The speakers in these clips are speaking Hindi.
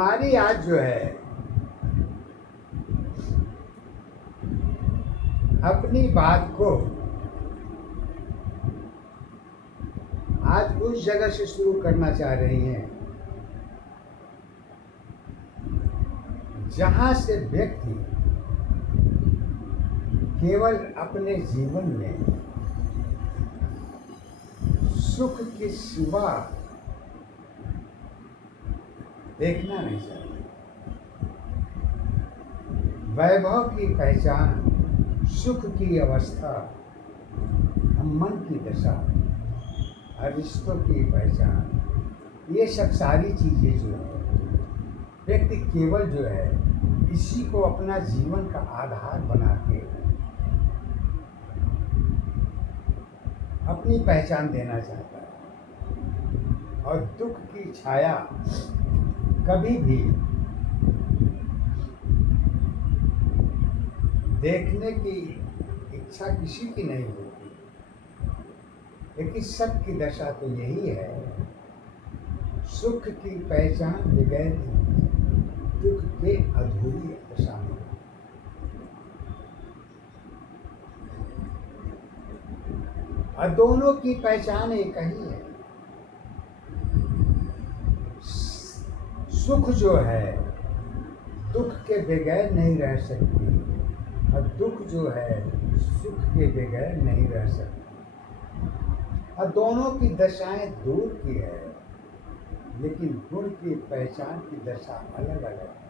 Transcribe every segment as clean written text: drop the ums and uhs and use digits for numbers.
हमारी आज जो है अपनी बात को आज उस जगह से शुरू करना चाह रही हैं जहां से व्यक्ति केवल अपने जीवन में सुख के सिवा देखना नहीं चाहते। वैभव की पहचान, सुख की अवस्था, मन की दशा, रिश्तों की पहचान, ये सब सारी चीजें जो है व्यक्ति केवल जो है इसी को अपना जीवन का आधार बना के अपनी पहचान देना चाहता है। और दुख की छाया कभी भी देखने की इच्छा किसी की नहीं होती, लेकिन सबकी दशा तो यही है, सुख की पहचान बगैर दुख के अधूरी दशा में। और दोनों की पहचान एक ही है। सुख जो है दुख के बगैर नहीं रह सकती, और दुख जो है सुख के बगैर नहीं रह सकती। और दोनों की दशाएं दूर की है, लेकिन गुण की पहचान की दशा अलग अलग है।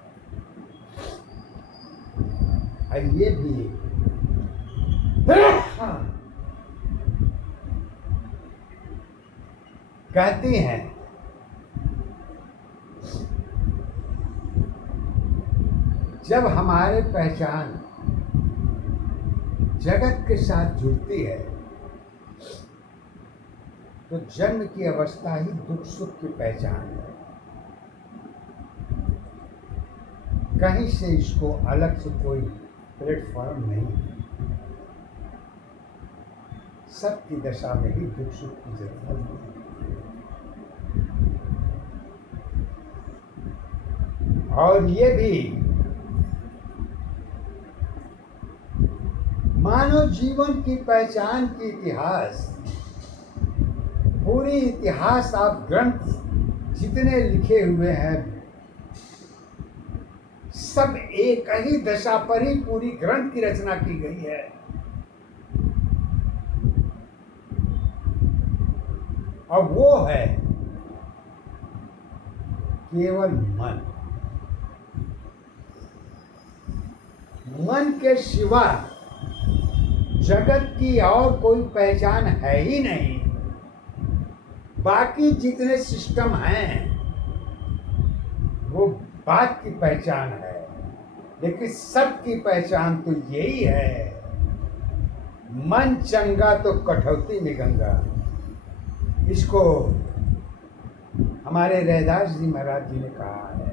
और ये भी कहती हैं जब हमारे पहचान जगत के साथ जुड़ती है तो जन्म की अवस्था ही दुख सुख की पहचान है। कहीं से इसको अलग से कोई प्लेटफॉर्म नहीं है। सबकी दशा में ही दुख सुख की जरूरत है। और ये भी मानव जीवन की पहचान की इतिहास, पूरी इतिहास आप ग्रंथ जितने लिखे हुए हैं सब एक ही दशा पर ही पूरी ग्रंथ की रचना की गई है। और वो है केवल मन। मन के सिवा जगत की और कोई पहचान है ही नहीं। बाकी जितने सिस्टम हैं वो बात की पहचान है, लेकिन सबकी पहचान तो यही है, मन चंगा तो कठौती में गंगा। इसको हमारे रैदास जी महाराज जी ने कहा है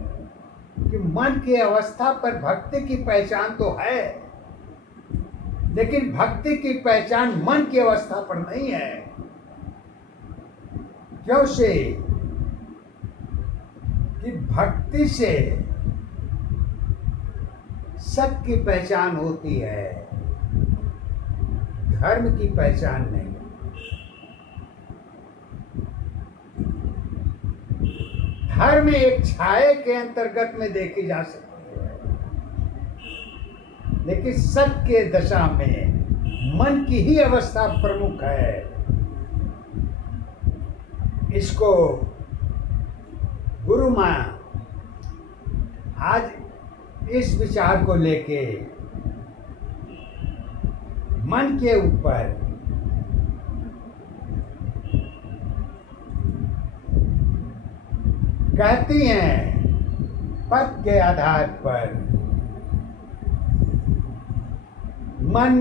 कि मन की अवस्था पर भक्ति की पहचान तो है, लेकिन भक्ति की पहचान मन की अवस्था पर नहीं है। क्यों से कि भक्ति से सत की पहचान होती है, धर्म की पहचान नहीं। धर्म एक छाये के अंतर्गत में देखी जा सकती है, लेकिन सत के दशा में मन की ही अवस्था प्रमुख है। इसको गुरु मां आज इस विचार को लेके मन के ऊपर कहती हैं पद के आधार पर मन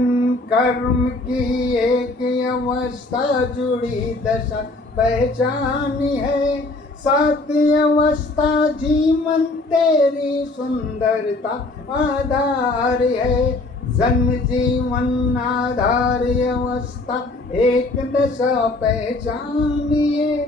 कर्म की एक अवस्था जुड़ी दशा पहचानी है। सात अवस्था जीवन तेरी सुंदरता आधार है। जन्म जीवन आधार अवस्था एक दशा पहचानिए।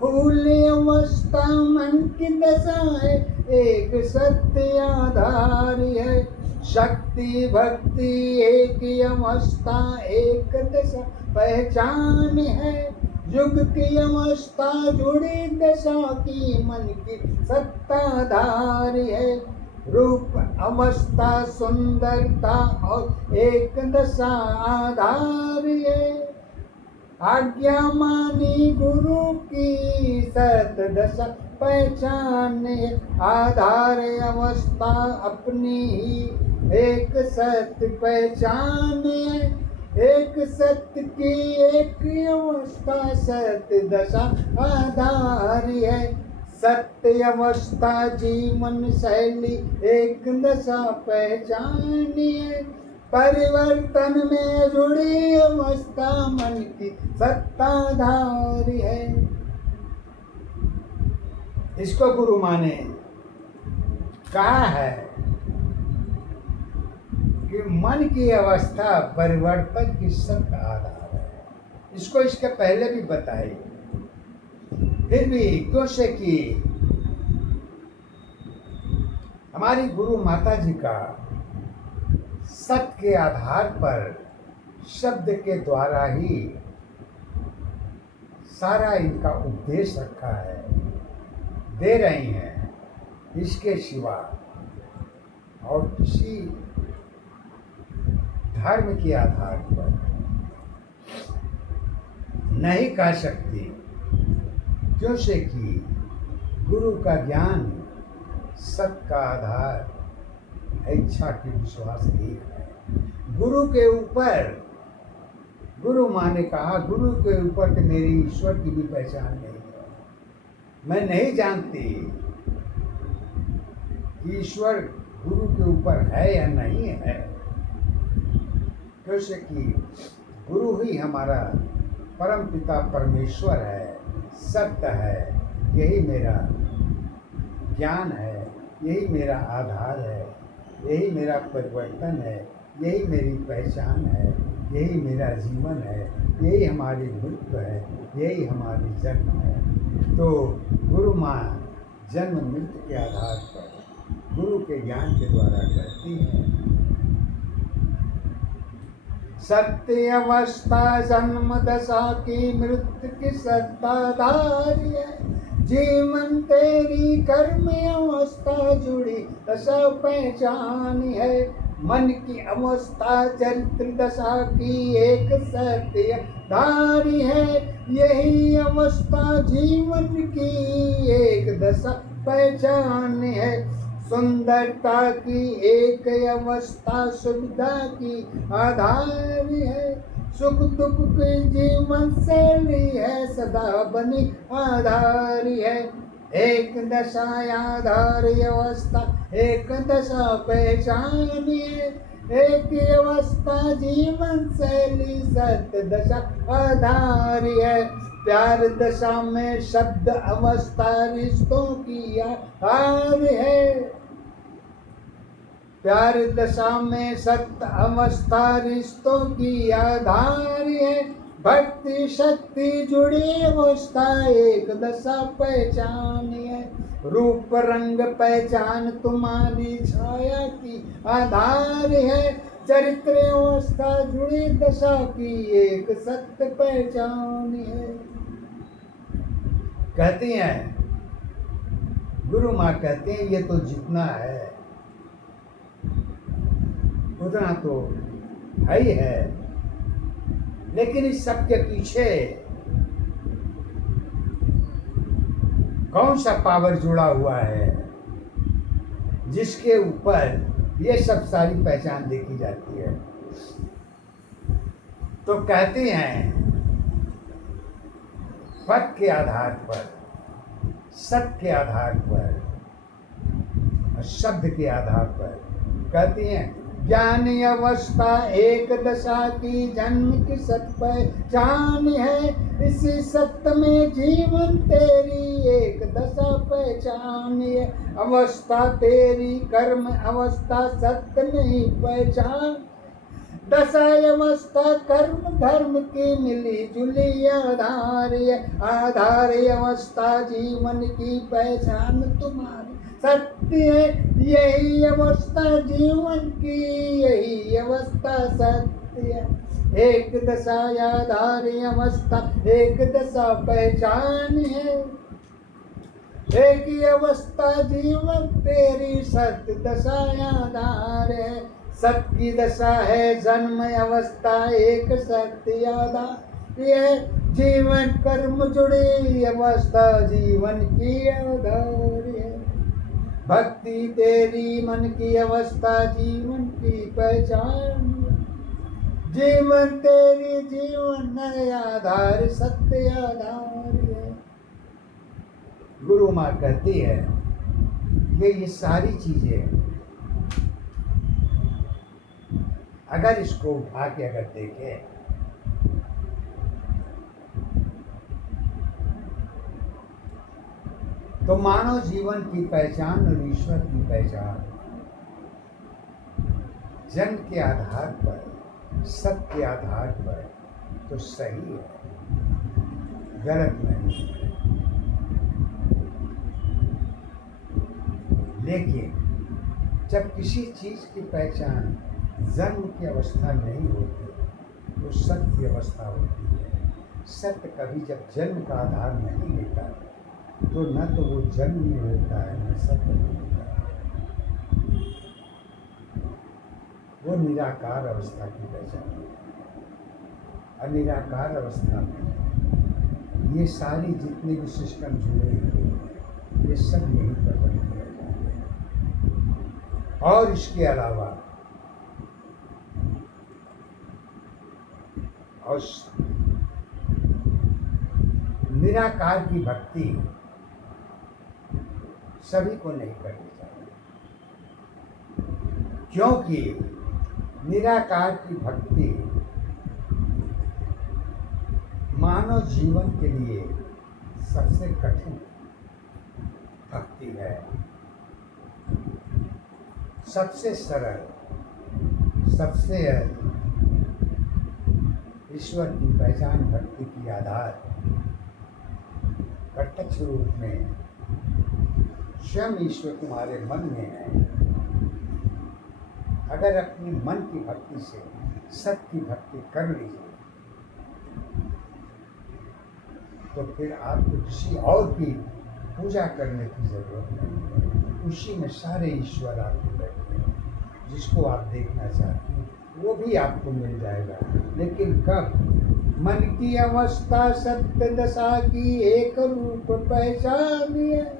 फूल अवस्था मन की दशा है एक सत्य आधार है। शक्ति भक्ति एक अवस्था, एक दशा पहचान है। युग की अवस्था जुड़ी दशा की, मन की सत्ताधार है। रूप अवस्था सुंदरता और एक दशा आधार है। आज्ञा मानी गुरु की सत दशा पहचान है। आधार अवस्था अपनी ही एक सत्य पहचान है। एक सत्य की एक अवस्था, सत्य दशा आधार है। सत्य अवस्था जीवन शैली एक दशा पहचान है। परिवर्तन में जुड़ी अवस्था मन की सत्ताधार है। इसको गुरु माने कहा है कि मन की अवस्था परिवर्तन की सत्य आधार है। इसको इसके पहले भी बताई, फिर भी क्यों से कि हमारी गुरु माता जी का सत्य के आधार पर शब्द के द्वारा ही सारा इनका उपदेश रखा है, दे रही हैं। इसके सिवा और किसी धर्म के आधार पर नहीं कह सकती, क्यों से कि गुरु का ज्ञान सत्य का आधार इच्छा की विश्वास एक है। गुरु के ऊपर, गुरु माँ ने कहा गुरु के ऊपर कि मेरी ईश्वर की भी पहचान नहीं है। मैं नहीं जानती ईश्वर गुरु के ऊपर है या नहीं है, क्योंकि कि गुरु ही हमारा परम पिता परमेश्वर है, सत्य है। यही मेरा ज्ञान है, यही मेरा आधार है, यही मेरा परिवर्तन है, यही मेरी पहचान है, यही मेरा जीवन है, यही हमारी मृत्यु है, यही हमारी जन्म है। तो गुरु माँ जन्म मृत्यु के आधार पर गुरु के ज्ञान के द्वारा कहती है। सत्य अवस्था जन्म दशा की, मृत्यु की सत्ताधारी है। जीवन तेरी कर्म अवस्था जुड़ी दशा पहचान है। मन की अवस्था चरित्र दशा की एक सत्य धारी है। यही अवस्था जीवन की एक दशा पहचान है। सुंदरता की एक अवस्था सुविधा की आधार है। सुख दुख की जीवन शैली है, सदा बनी आधारी है। एक दशा आधार अवस्था, एक दशा पहचान है। एक अवस्था जीवन शैली, सत्य दशा आधारी है। प्यार दशा में शब्द अवस्था रिश्तों की आधार है। प्यार दशा में सत्य अवस्था रिश्तों की आधार है। भक्ति शक्ति जुड़ी अवस्था एक दशा पहचान है। रूप रंग पहचान तुम्हारी छाया की आधार है। चरित्र अवस्था जुड़ी दशा की एक सत्य पहचान है। कहती हैं गुरु माँ, कहते हैं ये तो जितना है उतना तो है ही है, लेकिन इस सब के पीछे कौन सा पावर जुड़ा हुआ है जिसके ऊपर ये सब सारी पहचान देखी जाती है। तो कहते हैं पद के आधार पर, सत्य के आधार पर और शब्द के आधार पर कहती हैं ज्ञान अवस्था एक दशा की, जन्म की सत्य पहचान है। इसी सत्य में जीवन तेरी एक दशा पहचान है। अवस्था तेरी कर्म अवस्था सत्य नहीं पहचान। दशा अवस्था कर्म धर्म की मिली जुली आधार है। आधार अवस्था जीवन की पहचान तुम्हारी सत्य है, यही अवस्था जीवन की, यही अवस्था सत्य है। एक दशा आधार अवस्था, एक दशा पहचान है। एक ही अवस्था जीवन तेरी, सत्य दशा आधार है। सत्य की दशा है जन्म अवस्था, एक सत्य आधार है। जीवन कर्म जुड़ी अवस्था जीवन की आधार है। भक्ति तेरी मन की अवस्था जीवन की पहचान, जीवन तेरी जीवन आधार सत्य आधार है। गुरु माँ कहती है ये सारी चीजें अगर इसको उठा के अगर देखें तो मानव जीवन की पहचान और ईश्वर की पहचान जन्म के आधार पर, सत्य के आधार पर तो सही है, गलत नहीं है। लेकिन जब किसी चीज की पहचान जन्म की अवस्था नहीं होती तो सत्य की अवस्था होती है। सत्य कभी जब जन्म का आधार नहीं लेता तो न तो वो जन्म में होता है न सत्य में होता है। वो निराकार अवस्था की पहचान है। और निराकार अवस्था में ये सारी जितने भी सिस्टम जुड़े हुए हैं ये सब यहीं पर बने रह जाते हैं। और इसके अलावा और निराकार की भक्ति सभी को नहीं करनी चाहिए, क्योंकि निराकार की भक्ति मानव जीवन के लिए सबसे कठिन भक्ति है। सबसे सरल, सबसे ईश्वर की पहचान भक्ति की आधार प्रत्यक्ष रूप में स्वयं ईश्वर तुम्हारे मन में है। अगर अपनी मन की भक्ति से सत्य की भक्ति कर लीजिए तो फिर आपको किसी और की पूजा करने की जरूरत नहीं है। उसी में सारे ईश्वर आपको बैठे हैं। जिसको आप देखना चाहते हैं वो भी आपको मिल जाएगा। लेकिन कब? मन की अवस्था सत्य दशा की एक रूप पहचान है।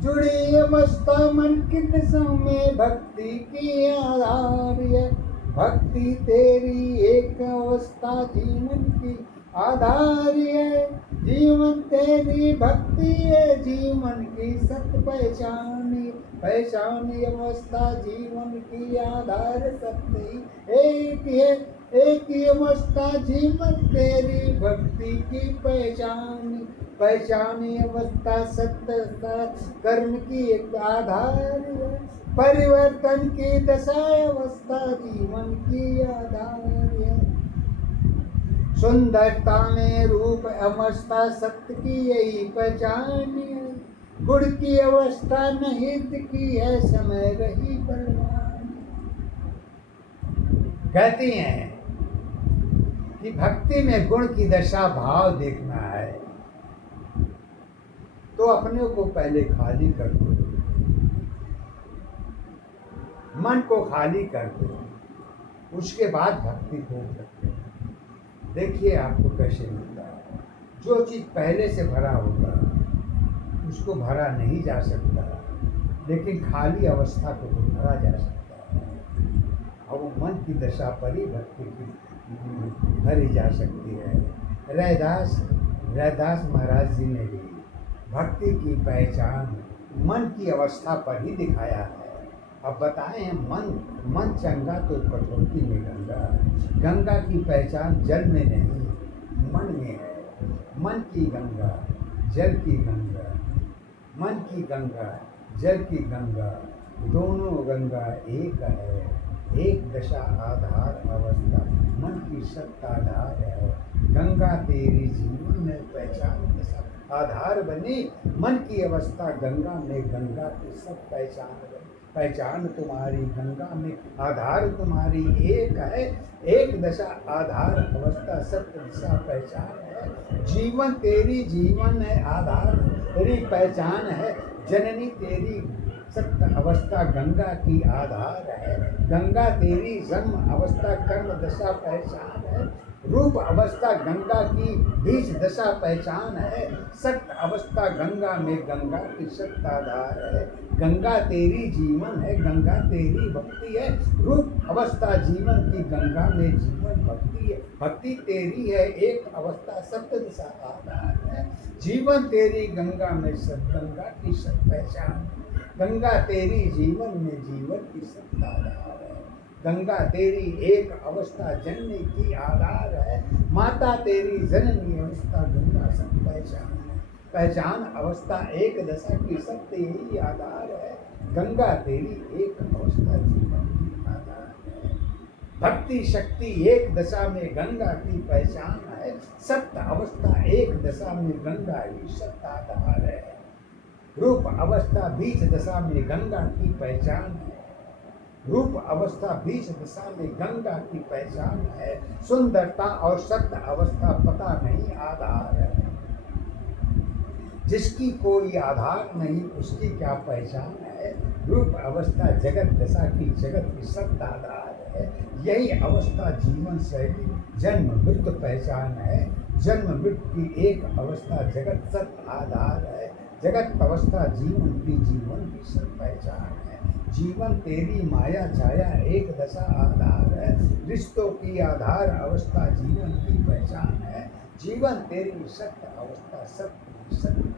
जुड़ी अवस्था मन की दशा में भक्ति की आधार है। भक्ति तेरी एक अवस्था जीवन की आधार है। जीवन तेरी भक्ति है, जीवन की सत्य पहचानी, पहचानी अवस्था जीवन की आधार सत्य एक है। एक ही अवस्था जीवन तेरी भक्ति की पहचानी, पहचानी अवस्था सत्य कर्म की एक आधार है। परिवर्तन की दशा अवस्था जीवन की आधार है। सुंदरता में रूप अवस्था सत्य की यही पहचान है। गुण की अवस्था निहित की है, समय रही बलवान। कहती हैं कि भक्ति में गुण की दशा भाव देखना है तो अपने को पहले खाली कर दो, मन को खाली कर दो, उसके बाद भक्ति को करते हैं। देखिए आपको कैसे मिलता है। जो चीज़ पहले से भरा होगा उसको भरा नहीं जा सकता, लेकिन खाली अवस्था को तो भरा जा सकता है। और वो मन की दशा पर ही भक्ति की भरी जा सकती है। रैदास महाराज जी ने भी भक्ति की पहचान मन की अवस्था पर ही दिखाया है। अब बताएं हैं मन चंगा तो कठौती में गंगा। गंगा की पहचान जल में नहीं मन में है। मन की गंगा जल की गंगा, मन की गंगा जल की गंगा, दोनों गंगा एक है। एक दशा आधार अवस्था मन की सत्ताधार है। गंगा तेरी जीवन में पहचान दशा आधार बनी। मन की अवस्था गंगा में, गंगा की सब पहचान बनी। पहचान तुम्हारी गंगा में, आधार तुम्हारी एक है। एक दशा आधार अवस्था सत्य दिशा पहचान है। जीवन तेरी जीवन है, आधार तेरी पहचान है। जननी तेरी सत्य अवस्था गंगा की आधार है। गंगा तेरी जन्म अवस्था कर्म दशा पहचान है। रूप अवस्था गंगा की बीज दशा पहचान है। सत्य अवस्था गंगा में, गंगा की सत्य आधार है। गंगा तेरी जीवन है, गंगा तेरी भक्ति है। रूप अवस्था जीवन की गंगा में, जीवन भक्ति है। भक्ति तेरी है एक अवस्था सत्य दिशा आधार है। जीवन तेरी गंगा में, सब गंगा की सत्य पहचान है। गंगा तेरी जीवन में, जीवन की सत्य आधार है। गंगा तेरी एक अवस्था जननी की आधार है। माता तेरी जननी अवस्था गंगा सब पहचान है। पहचान अवस्था एक दशा की सत्य यही आधार है। गंगा तेरी एक अवस्था जीवन की आधार है। भक्ति शक्ति एक दशा में गंगा की पहचान है। सत्य अवस्था एक दशा में गंगा ही सत्य आधार है। रूप अवस्था बीच दशा में गंगा की पहचान है। रूप अवस्था बीच दशा में गंगा की पहचान है। सुंदरता और सत्य अवस्था पता नहीं आधार है। जिसकी कोई आधार नहीं उसकी क्या पहचान है। रूप अवस्था जगत दशा की, जगत की सत्य आधार है। यही अवस्था जीवन शैली जन्म मृत्यु पहचान है। जन्म मृत्यु की एक अवस्था जगत सत्य आधार है। जगत अवस्था जीवन की, जीवन की सत्य पहचान है। जीवन तेरी माया छाया एक दशा आधार है। रिश्तों की आधार अवस्था जीवन की पहचान है। जीवन तेरी सत्य अवस्था सत्य सत्य